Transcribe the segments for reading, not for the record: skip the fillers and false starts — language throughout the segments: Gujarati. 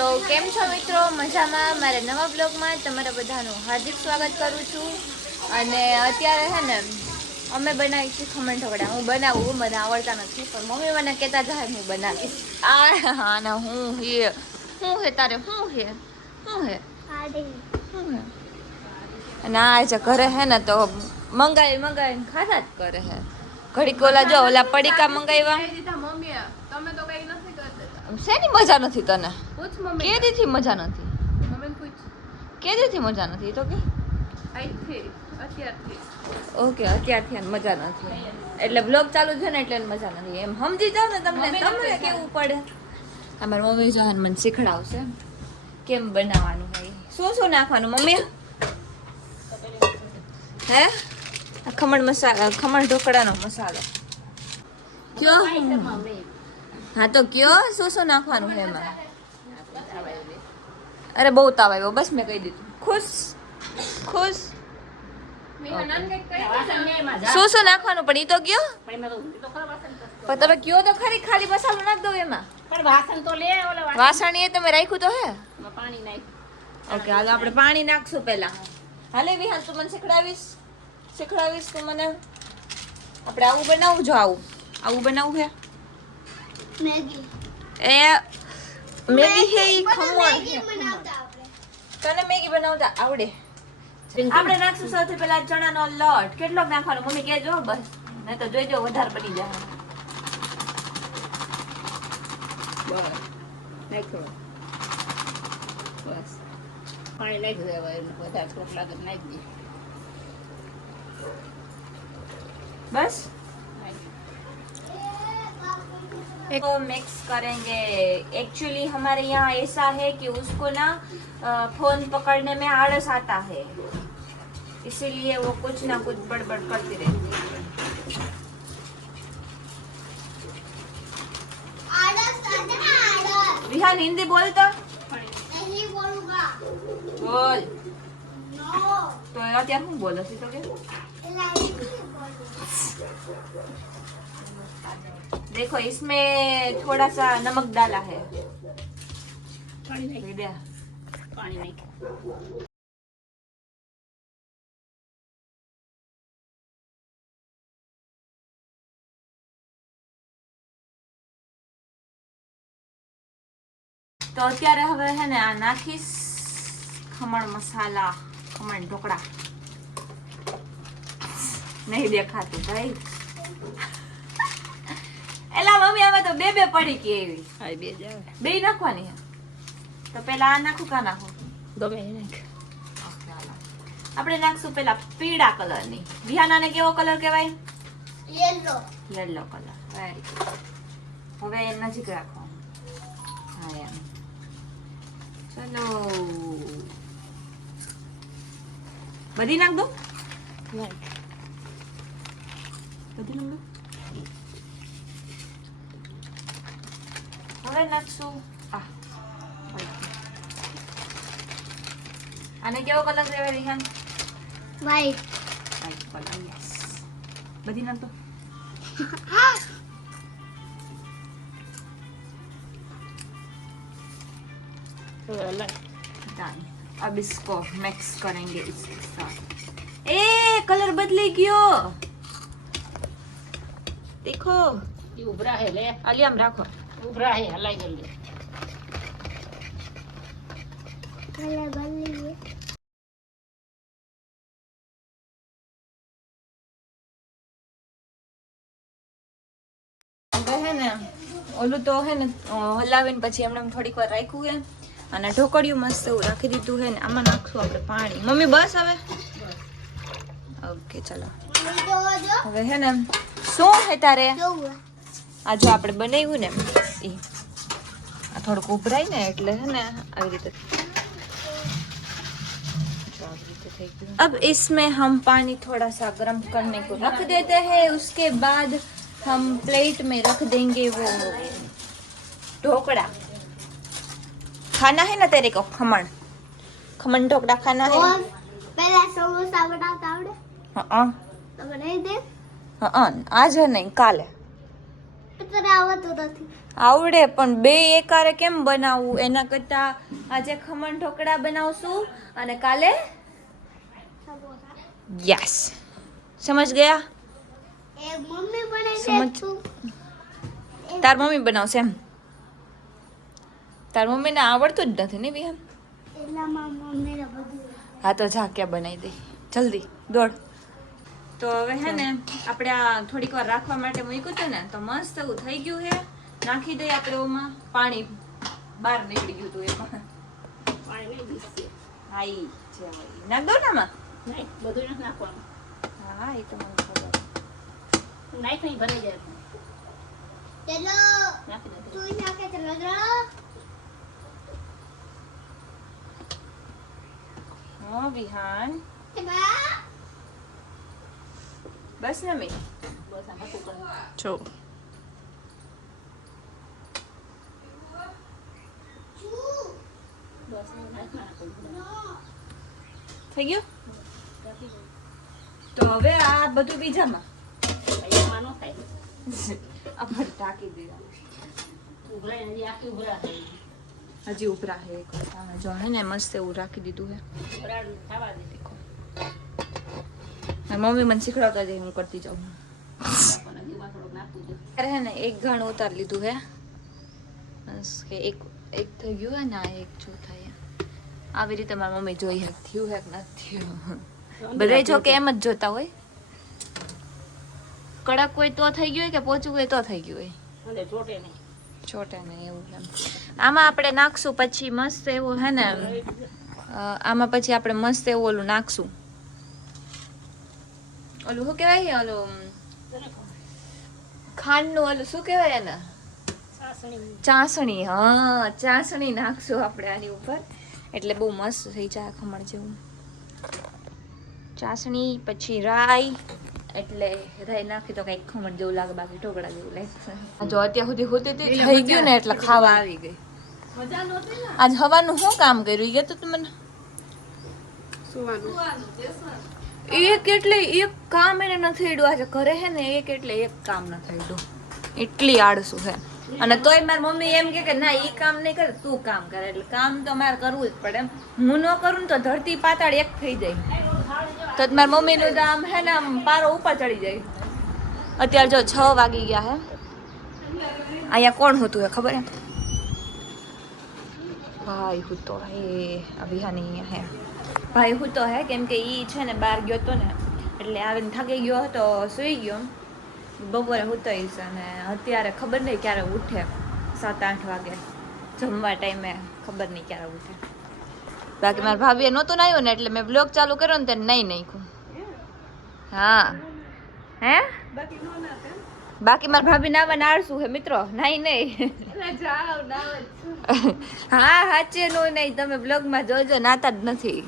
તો કેમ છો મિત્રો? મજામાં? મારા નવા બ્લોગમાં તમારા બધાનું હાર્દિક સ્વાગત કરું છું. અને અત્યારે હે ને અમે બનાવી છીએ ખમણ ઢોકળા. હું બનાવું, મને આવડતા નથી, પણ મમ્મી મને કહેતા જાય હું બનાવીશ. હા ના હું હે તારે શું હે અને આ છે ઘરે હે ને તો મંગાવીને ખાધા જ કરે હે. ઘડીક ઓલા જો ઓલા પડીકા મંગાવ્યા. તમે તો કઈ નથી કરતા. શેની મજા નથી તને? પૂછ મમ્મી. કેદીથી મજા નથી? મમ્મીને પૂછ. કેદીથી મજા નથી તો કે? અત્યારથી. ઓકે, અત્યારથી મજા નથી. એટલે બ્લોગ ચાલુ છે ને એટલે મજા નથી. એમ સમજી જાવ ને તમને કેવું પડે. અમારી મમ્મી જો મને શીખડાવશે કેમ બનાવવાનું હોય. શું નાખવાનું મમ્મી? હે ખમણ ઢોકળાનો મસાલો કયો? હા તો કયો શું નાખવાનું છે એમાં? અરે બહુ તાવ આવ્યો, બસ મેં કહી દીધું. ખુશ શું નાખવાનું પણ ઈ તો કયો. પણ તમે કયો તો ખરી, ખાલી મસાલો નાખ દો એમાં. પણ વાસણ તો લે, ઓલા વાસણ એ તમે રાખ્યું તો હે. પાણી નાખ. ઓકે હાલો આપણે પાણી નાખશું પહેલા. હાલે વિહાન તું મને શીખડાવીશ તું મને. આપણે આવું બનાવું, જો આવું બનાવું છે. મેગી હે ઈ ખમણ. તને મેગી બનાવતા આવડે? આપણે નાખશું સૌથી પહેલા ચણાનો લોટ. કેટલો નાખવાનો મમ્મી કહેજો બસ, નહીં તો જોઈજો વધારે બની જાય. બસ પાણી નાખી દેવાય, વધારે થોડુંક લાગે નાખી દે. बस इसको मिक्स करेंगे. एक्चुअली हमारे यहाँ ऐसा है कि उसको ना फोन पकड़ने में आलस आता है, इसीलिए वो कुछ ना कुछ बड़बड़ करती रहती है. विहान हिंदी बोलता नहीं बोलूंगा. बोल तो અત્યારે હું બોલો છો તો કે देखो इसमें थोड़ा सा नमक डाला है. पानी नहीं. તો અત્યારે હવે હે ને આ નાખીશ ખમણ મસાલા, ખમણ ઢોકળા. નહીં દેખાતું ભાઈ. એલા મમ્મી આમાં તો બે પડી કે એવી. હા બે જ આવે. બે નાખવાની છે. તો પેલા આ નાખું કા નાખું? ગમે એ નાખ. આપણે નાખશું પેલા પીળા કલરની. વિહાનાને કેવો કલર કહેવાય? Yellow colour. Very good. હવે એ નજીક રાખવાનું. હા એમ. ચલો બધી નાખ દો. બધી નાખ દો. હવે નાખશું આને કેવો કલર કહેવાય રિહાન? White colour. યસ. બધી નાખ દો. अब इसको मिक्स करेंगे इसके साथ. ए कलर बदली गयो देखो. ये उभरा है ले अलियम राखो. उभरा है हलाई जल्दी. कलर बदली गयो. હવે હે ને ઓલું તો હે ને હલાવીને પછી એમને થોડીક વાર રાખ્યું હે અને ઢોકળિયું મસ્ત એવું રાખી દીધું હે ને આમાં નાખશું આપણે પાણી. મમ્મી બસ હવે. ઓકે ચલો હવે હે ને શું હે તારે? આ જો આપણે બનાવ્યું ને એ આ થોડુંક ઉભરાય ને એટલે હે ને આવી રીતે. अब इसमें हम पानी थोड़ा सा गर्म करने को रख देते हैं. उसके बाद हम प्लेट में रख देंगे वो ढोकड़ा. खाना है ना तेरे को? खमण ढोकड़ा खाना है. पहले समोसा बनाता आवड़े? हाँ तो बनाई दे. हाँ आज है नहीं काले. तेरे आवत तो નથી. આવડે પણ બે એકારે કેમ બનાવવું? એના કરતા આજે ખમણ ઢોકળા બનાવશું અને કાલે યસ સમજ ગયા? સમજ તાર મમ્મી બનાવશે એમ? તાર મમ્મીને આવડતું જ નથી ને બી? હા તો જા ક્યાં બનાવી દે જલ્દી દોડ. તો હવે હે ને આપણે આ થોડીક વાર રાખવા માટે મૂક્યું હતું ને તો મસ્ત એવું થઈ ગયું છે. નાખી દઈએ આપણે ઓમાં પાણી. બહાર નીકળી ગયું હતું એમાં. હા ઈ છે નાખ દો ને આમાં. બધું નથી નાખવાનું. હા એ તો મને ખબર. નાખ નહીં ભરાઈ જાય. ચલો તું નાખે ચલો હા વિહાન બસ ને મેં બસ આમાં કુકર છો બસ નાખવાના. થઈ ગયું. તો હવે આ બધું બીજામાં એમાં ન થાય. આપણે ઢાંકી દીધા. ઉભરાય હજી આખી ઉભરા થઈ. હજી ઉપરા હે એક જો હે ને મસ્ત એવું રાખી દીધું હે. ઉભરા ખાવા દે. મમ્મી મને શીખડાવતા જાય હું કરતી જાઉં. પણ હજી માં થોડુંક નાખવું છે. અરે હે ને એક ઘાણ ઉતાર લીધું હે. બસ કે એક થઈ ગયું હે ને આ એક જો થાય. આવી રીતે મારી મમ્મી જોઈ હે થયું હે કે નથી થયું. બધા જો કે એમ જ જોતા હોય. કડક હોય તો થઈ ગયું હોય કે પોચું હોય તો થઈ ગયું હોય. અને ચોટે નહીં. છોટે નહીં એવું એમ. આમાં આપણે નાખશું પછી મસ્ત એવું હે ને આમાં પછી આપણે મસ્ત એવું ઓલું નાખશું. ઓલું શું કહેવાય ઓલું ખાંડનું ઓલું શું કહેવાય એને? ચાસણી. હા ચાસણી નાખશું આપણે આની ઉપર એટલે બહુ મસ્ત થઈ જાય ખમણ જેવું. ચાસણી પછી રાઈ એટલે રાઈ નાખી તો કઈક ખમણ જેવું લાગે બાકી ઢોકળા જેવું લાગશે. જો અત્યાર સુધી હોતી થઈ ગયું ને એટલે ખાવા આવી ગઈ. આજ હવાનું શું કામ કર્યું એ તો મને એક એટલે એક કામ એને નથી હેડું. આજે ઘરે હે ને એક એટલે એક કામ નથી હેડું. એટલી આળસુ છે. અને તોય મારી મમ્મી એમ કે ના ઈ કામ નહીં કરે તું કામ કરે એટલે કામ તો મારે કરવું જ પડે એમ. હું ન કરું ને તો ધરતી પાતાળ એક થઈ જાય. તો મારી મમ્મીનું તો આમ હે ને આમ પારો ઉપર ચડી જાય. અત્યારે જો 6 વાગી ગયા હે. અહીંયા કોણ હતું હે ખબર હે? ભાઈ હું તો હે અભિહાની અહીંયા હે. ભાઈ હું તો હે કેમ કે ઈ છે ને બહાર ગયો તો ને એટલે આવીને થાકી ગયો હતો સૂઈ ગયો. બપોરે હુતો હશે અને અત્યારે ખબર નહીં ક્યારે ઉઠે. 7-8 વાગે જમવા ટાઈમે ખબર નહીં ક્યારે ઉઠે. બાકી મારા ભાભીએ નહોતું નાખ્યું ને એટલે મેં બ્લોગ ચાલુ કર્યો ને તેને નહીં નાખ્યું. હા હે બાકી મારા ભાભી નાવા આળસુ હે મિત્રો. નહીં હા સાચે નો નહીં. તમે બ્લોગમાં જોજો નાતા જ નથી.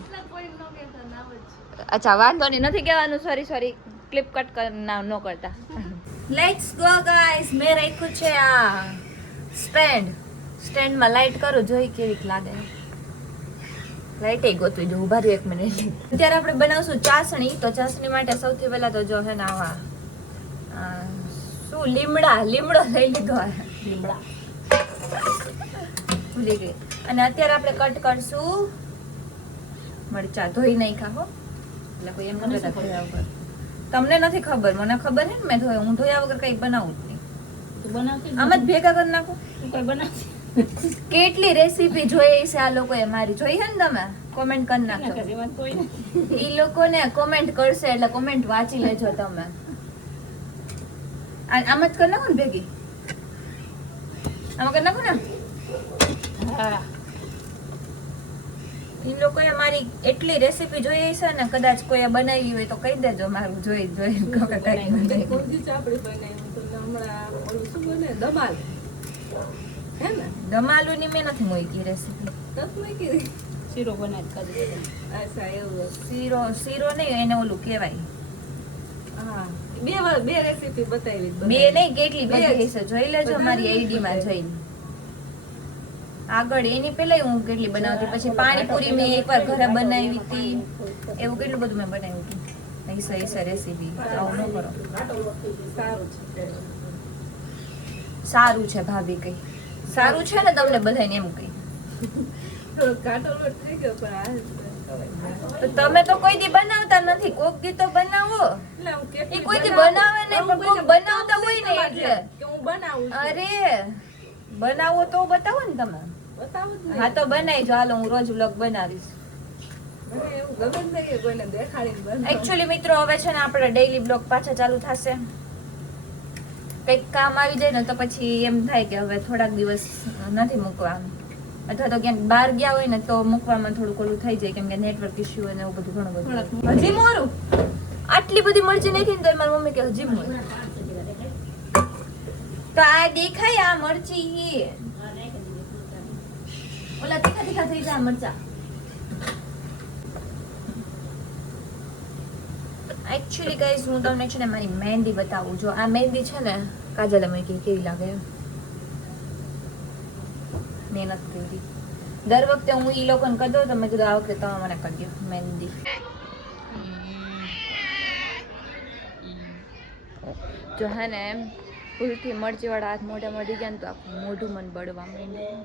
અચ્છા વાંધો નહીં નથી કહેવાનું. સોરી ક્લિપ કટ ન કરતા. Let's go guys. મેં રાખ્યું છે આ સ્ટેન્ડમાં લાઈટ કરું જોઈ કેવી લાગે. લાઈટ એ ગોતવી જો ઉભા રહ્યો 1 મિનિટ. અત્યારે આપણે બનાવશું ચાસણી. તો ચાસણી માટે સૌથી પહેલા તો જો હે ને આવા શું લીમડો લઈ લીધો. લીમડા ભૂલી ગઈ. અને અત્યારે આપણે કટ કરશું મરચા. ધોઈ નહીં ખાઓ એટલે કોઈ એમ ન કહેતા ધોયા વગર. તમને નથી ખબર મને ખબર હે ને મેં ધોયા. હું ધોયા વગર કઈ બનાવું જ નહીં. તું બનાવતી આમ જ ભેગા કરી નાખું. તું કોઈ બનાવતી કેટલી રેસીપી જોઈ છે આ લોકોએ મારી. જોઈ હે ને તમે? કોમેન્ટ કરી નાખજો. એમાં કોઈ નથી. ઈ લોકોને કોમેન્ટ કરશે એટલે કોમેન્ટ વાંચી લેજો તમે. આમ જ કરી નાખો ને ભેગી. આમાં કરી નાખો ને. હા ઈ લોકોએ મારી એટલી રેસીપી જોઈ છે ને કદાચ કોઈએ બનાવી હોય તો કહી દેજો. મારું જોઈ દમાલુ ની મેં નથી મૂકી રેસીપી. શીરો બનાવી કરી. અચ્છા એવું. શીરો નહીં એને ઓલું કહેવાય. હા બે રેસીપી બતાવી. બે નહીં કેટલી બધી છે જોઈ લેજો મારી આઈડી માં જઈને. આગળ એની પહેલા હું કેટલી બનાવતી. પછી પાણીપુરી મેં એકવાર ઘરે બનાવી હતી. એવું કેટલું બધું મેં બનાવ્યું હતું. રેસીપી આવું ન કરો. સારું છે. સારું છે ભાભી કઈ સારું છે ને તમને બધાને એમ કઈ થોડો કાટો લોટ થઈ ગયો પણ તો તમે તો કોઈ દી બનાવતા નથી કોક દી તો બનાવો એટલે હું એ કેટલી કોઈ દી બનાવું. બનાવે નહીં પણ કોક બનાવતા હોય ને એટલે કે હું બનાવું છું. અરે બનાવો તો બતાવો ને તમે બતાવું જ હા તો બનાવી જો હાલો હું રોજ વ્લોગ બનાવીશ મને એવું ગમે જ નહીં કે કોઈને દેખાડીને બનાવું. એકચ્યુઅલી મિત્રો હવે છે ને આપણે ડેઈલી બ્લોગ પાછા ચાલુ થશે કંઈક કામ આવી જાય ને તો પછી એમ થાય કે હવે થોડાક દિવસ નથી મૂકવા અથવા તો ક્યાંક બહાર ગયા હોય ને તો મૂકવામાં થોડુંક ઓલું થઈ જાય કેમ કે નેટવર્ક ઇશ્યુ અને એવું બધું ઘણું બધું હજી મોરું આટલી બધી મરચી નાખી ને તો મારી મમ્મી કે હજી મોરું તો આ દેખાય આ મરચી ઓલા તીખા તીખા થઈ જાય મરચા એકચ્યુઅલી ગાઈઝ હું તમને છે ને મારી મહેંદી બતાવું જો આ મહેંદી છે ને કાજલ અમે કેવી લાગે મહેનત કરી દર વખતે હું ઈ લોકોને કરી દઉં તો મેં કીધું આ વખતે તમે મને કરી દો મહેંદી જો હે ને એમ ભૂલથી મરચીવાળા હાથ મોઢા મળી ગયા ને તો આખું મોઢું મને બળવા માંડ્યું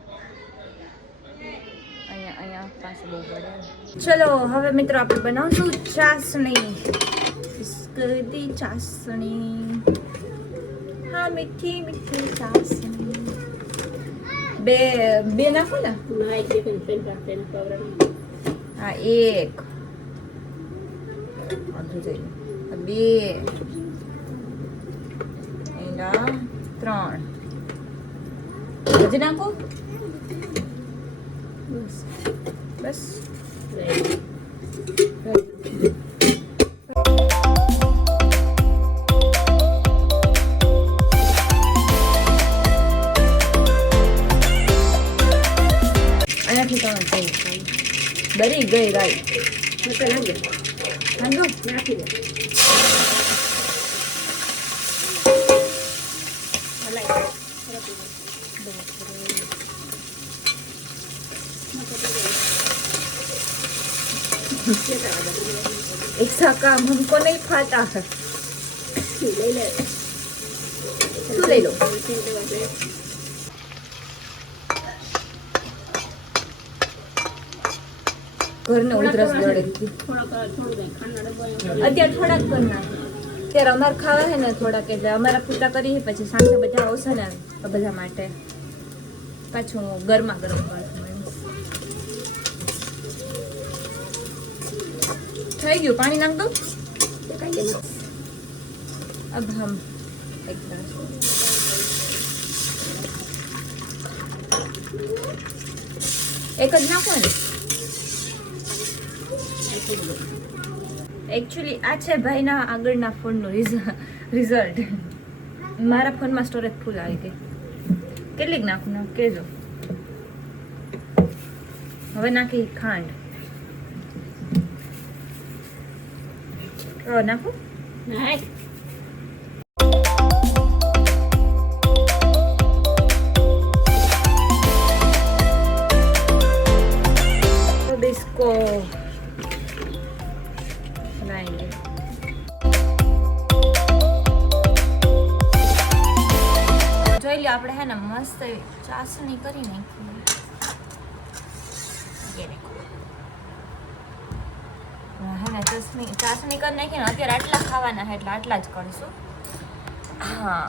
અહીંયા પાસે બહુ બળે ચલો હવે મિત્રો આપણે બનાવશું ચાસણી કદી ચાસણી હા મીઠી મીઠી ચાસણી બે નાખો ને હા એક અડધું જઈ બે એના 3 હજી નાખો બસ અહીંયાથી તમે ડરી ગઈ રાઈ નાખી દે ऐसा काम हमको नहीं खाता है तू ले लो घर ने उधरस दौड़े અત્યારે થોડાક કરના ત્યારે અમાર ખાવા હે ને થોડાક એટલે અમારા પૂતા કરી પછી સાંજે બધા આવશે ને તો બધા માટે પાછું ગરમા ગરમ થઈ ગયું પાણી નાખ દો अब हम एक ग्लास एक જ નાખો ને એકચ્યુઅલી આ છે ભાઈના આગળના ફોનનું રિઝલ્ટ મારા ફોનમાં સ્ટોરેજ ફૂલ આવી ગઈ કેટલીક નાખું ના કહેજો હવે નાખી ખાંડ નાખું अब इसको बनाएंगे જોઈ લો આપણે હે ને મસ્ત ચાસણી કરી નાખી હે ને ચાસણી કરી નાખી ને અત્યારે આટલા ખાવાના એટલે આટલા જ કરીશું હા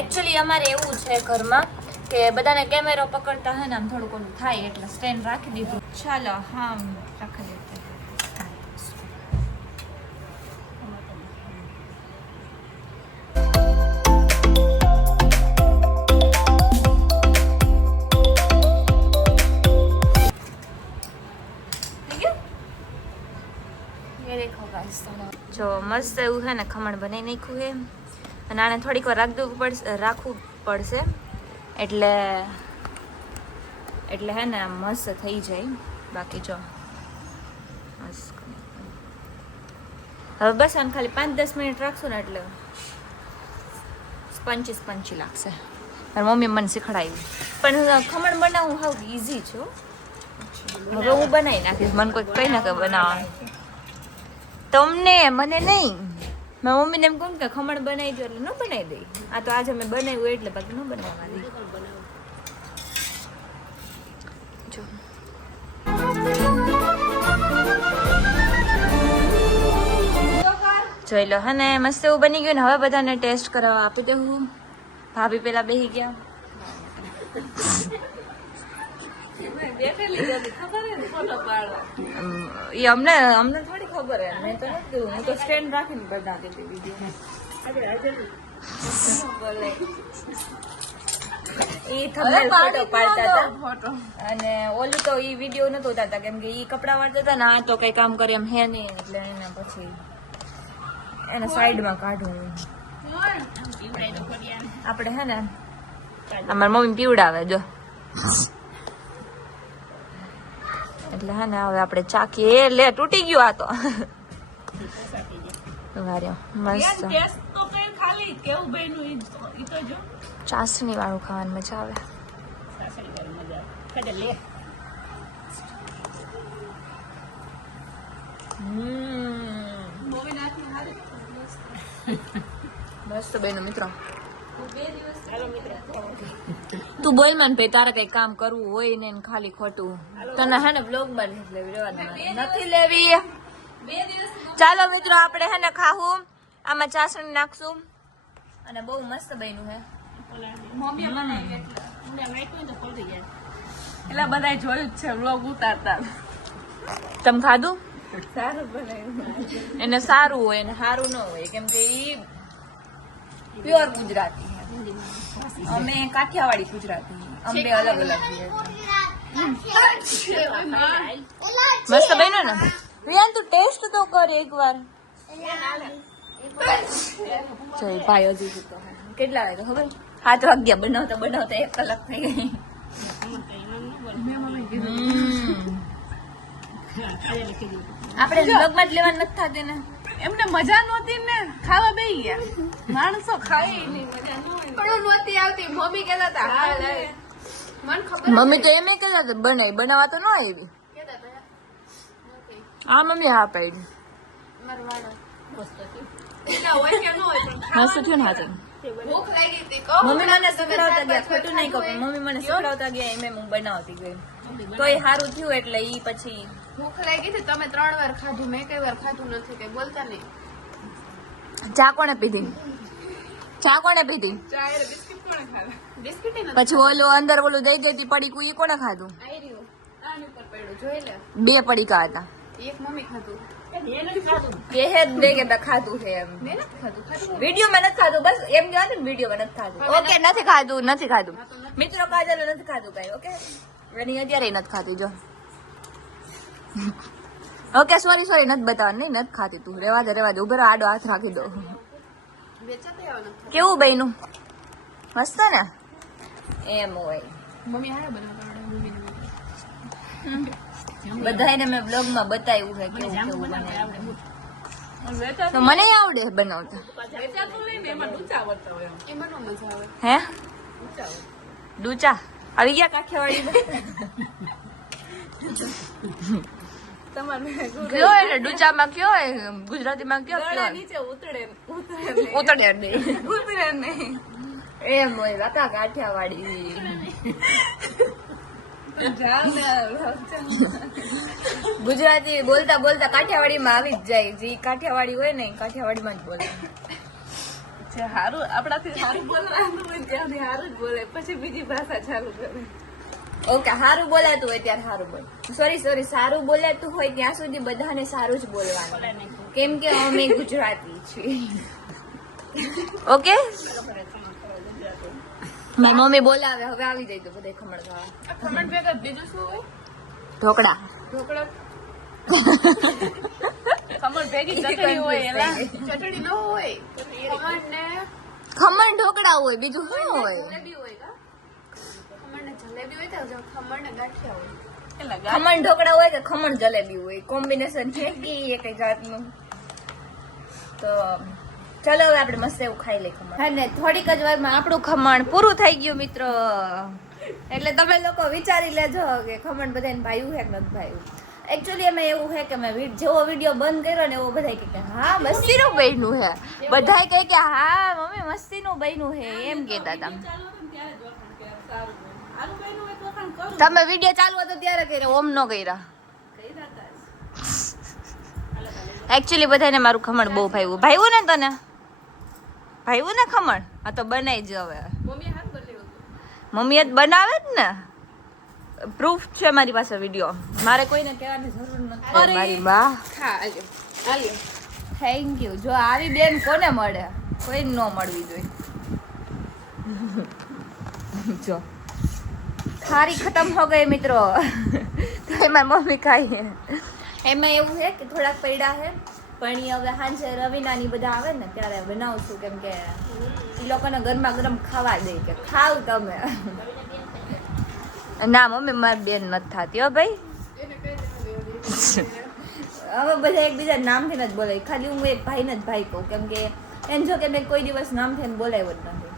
એકચ્યુઅલી અમારે એવું છે ઘરમાં કે બધાને કેમેરો પકડતા હે ને આમ થોડુંક ઓલું થાય એટલે સ્ટેન્ડ રાખી દીધું ચાલો હા રાખી દેते જો મસ્ત એવું છે ને ખમણ બનાવી નાખ્યું છે અને આને થોડીક વાર રાખવું પડશે એટલે હે ને મસ્ત થઈ જાય બાકી જો મસ્ત હવે બસ આને ખાલી 5-10 મિનિટ રાખશું ને એટલે સ્પંચી લાગશે મારી મમ્મી મને શીખડાવ્યું પણ ખમણ બનાવવું હાવ ઇઝી છે હવે હું બનાવી નાખીશ મને કોઈ કહી ના કે બનાવવાનું તમને મને નહીં મારી મમ્મીને એમ કહું કે ખમણ બનાવી દો એટલે ન બનાવી દઈ. આ તો આજે મેં બનાવ્યું એટલે બાકી ન બનાવવા દે. જો જોઈ લો હે ને મસ્ત એવું બની ગયું ને હવે બધાને ટેસ્ટ કરાવવા આપી દઉં. ભાભી પેલા બેસી ગયા. એ અમને થોડી ખબર હે. મેં તો નથી કીધું. હું તો સ્ટેન્ડ રાખીને બનાવતી હતી વિડીયો. એ થંબનેલ ફોટો પાડતા હતા અને ઓલું તો ઈ વિડીયો નતો ઉતારતા કેમ કે ઈ કપડા વાળતા હતા ને આ તો કઈ કામ કરે એમ હે નહીં એટલે એને પછી એને સાઈડમાં કાઢવું. આપણે હે ને અમારી મમ્મી પીવડાવે જો એટલે હે ને હવે આપણે ચાકીએ. લે તૂટી ગયું આ તો. મસ્ત ચાસણી વાળું ખાવાની મજા આવે. મસ્ત બેનો મિત્રો. તું બોલ મને ભાઈ તારે કઈ કામ કરવું હોય ને ખાલી ખોટું તને હે ને બ્લોગ માં નથી લેવી. ચાલો મિત્રો આપણે હે ને ખાવું. આમાં ચાસણી નાખશું અને બહુ મસ્ત બન્યું હે. એટલે બધા જોયું જ છે વ્લોગ ઉતારતા. તમે ખાધું? સારું બનાવ્યું. એને સારું હોય ને સારું ન હોય કેમ કે ઈ પ્યોર ગુજરાતી છે. અમે કાઠિયાવાડી ગુજરાતી. અમે અલગ અલગ મસ્ત બન્યું ને. રિયાન તું ટેસ્ટ તો કર એકવાર. જય ભાઈ હજી તો કેટલા વાગે ખબર? 7 વાગ્યા. બનાવતા બનાવતા 1 કલાક થઈ ગઈ. આપણે બ્લોગમાં જ લેવાનું નથી થતું ને. એમને મજા નહોતી ને ખાવા બેહી ગયા. માણસો ખાય નહીં મજા પણ નહોતી આવતી. મમ્મી કહેતા હતા મને ખબર મમ્મી તો એમ કહેતા હતા બનાવવા તો ન આવી. હા મમ્મી હા પાડી. હોય કે ન હોય મસ્ત થયું ને હાથે. ભૂખ લાગી હતી. મમ્મી મને શીખડાવતા ગયા. ખોટું નહીં કહું. મમ્મી મને શીખડાવતા ગયા એમ હું બનાવતી ગઈ. તોય સારું થયું એટલે ઈ પછી ભૂખ લાગી હતી. તમે 3 વાર ખાધું. મેં કઈ વાર ખાધું નથી. કઈ બોલતા નહીં. ચા કોણે પીધી? ચા કોણે પીધી? ચા એ બિસ્કિટ કોણે ખાધા? બિસ્કિટ નથી. પછી ઓલું અંદર ઓલું દઈ દેતી પડીકું ઈ કોણે ખાધું? આઈ રહ્યું. આની ઉપર પડ્યું જોઈ લે. 2 પડીકા હતા. એક મમ્મી ખાધું. કે હે બે કે ખાધું છે એમ. મેં નથી ખાધું. ખાધું વિડીયો માં નથી ખાધું. બસ એમ કહેવાય ને વિડીયો માં નથી ખાધું. ઓકે નથી ખાધું નથી ખાધું. મિત્રો કાજલ નથી ખાધું કઈ. ઓકે એની અત્યારે નથી ખાતી જો. ઓકે સોરી નથી બતાવવાનું. નહીં નથી ખાતી તું. રેવા દે ઉભો રહો. આડો હાથ રાખી દો. વેચાતા આવવાનું. કેવું બન્યું? મસ્ત ને એમ હોય. મમ્મી હારે બનાવતા મમ્મીને બધાને મેં બ્લોગ માં બતાવ્યું છે કેવું કેવું બને. તો મને આવડે બનાવતા. વેચાતું નહીં ને એમાં ડૂચા આવડતા હોય. એમાં નો મજા આવે. હે ડૂચા હોય. ડૂચા આવી ગયા કાઠિયાવાડી. તમારે કયો એટલે ડૂચામાં કયો હોય ગુજરાતીમાં કયો ગળા નીચે ઉતરે ઉતરે નહીં. ઉતરે નહીં. એમ હોય કાકા કાઠિયાવાડી. ગુજરાતી બોલતા બોલતા કાઠિયાવાડીમાં આવી જ જાય. જે કાઠિયાવાડી હોય ને કાઠિયાવાડીમાં જ બોલે. હારું આપણાથી હારું બોલવાનું હોય ત્યાંથી હારું જ બોલે. પછી બીજી ભાષા ચાલુ કરે. ઓકે સારું બોલાતું હોય ત્યારે સારું બોલ. સોરી સારું બોલાતું હોય ત્યાં સુધી બધાને સારું જ બોલવાનું કેમ કે અમે ગુજરાતી છીએ. ઓકે મારી મમ્મી બોલાવે હવે આવી જાય તો બધા ખમણ ખાવા. ખમણ ભેગા બીજું શું હોય? ઢોકળા. ઢોકળા. ખમણ ભેગી ચટણી હોય. એલા ચટણી ન હોય. ખમણ ને ખમણ ઢોકળા હોય બીજું શું હોય? જલેબી હોય કા? ખમણ ને જલેબી હોય તો ખમણ ને ગાંઠિયા હોય. ખમણ ઢોકળા હોય કે ખમણ જલેબી હોય કોમ્બિનેશન છે કે એ કઈ જાતનું. તો ચલો હવે આપણે મસ્ત એવું ખાઈ લઈએ ખમણ. હા ને થોડીક જ વારમાં આપણું ખમણ પૂરું થઈ ગયું મિત્રો. એટલે તમે લોકો વિચારી લેજો કે ખમણ બધાને ભાવ્યું છે કે નથી ભાવ્યું. એકચ્યુઅલી એમાં એવું છે કે મેં જેવો વિડીયો બંધ કર્યો ને એવો બધા કે હા મસ્તીનું બન્યું છે, બધા કહે કે હા મમ્મી મસ્તીનું બન્યું છે એમ કહેતા હતા. તમે વિડીયો ચાલુ હતો ત્યારે કર્યો, ઓમ નો કર્યા. એકચ્યુઅલી બધાને મારું ખમણ બહુ ભાવ્યું. ભાવ્યું ને તને? ભાવ્યું ને ખમણ? હા તો બનાવી જ હવે. મમ્મી જ બનાવે જ ને, પ્રૂફ છે મારી પાસે વિડીયો. મારે કોઈને કહેવાની જરૂર નથી. મારી બા થેન્ક યુ. જો આવી બેન કોને મળે? કોઈ ન મળવી જોઈએ. જો ખારી ખતમ હો ગઈ મિત્રો. તો એમાં મમ્મી ખાઈએ. એમાં એવું છે કે થોડાક પૈડા છે પણ ઈ હવે સાંજે રવિનાની બધા આવે ને ત્યારે બનાવશું, કેમ કે એ લોકોને ગરમા ગરમ ખાવા દે કે ખાવ તમે. ના મમ્મી મારી બેન નથી થતી હો ભાઈ. હવે બધા એકબીજા નામથી જ બોલાય, ખાલી હું એક ભાઈને જ ભાઈ કહું, કેમ કે એમ જો કે મેં કોઈ દિવસ નામથી બોલાવ્યો જ નથી.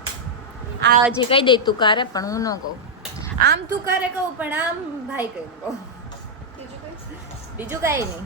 આ હજી કહી દઈ તું કારે, પણ હું ન કહું. આમ તું કારે કહું પણ આમ ભાઈ કહી કહું, બીજું કાંઈ નહીં.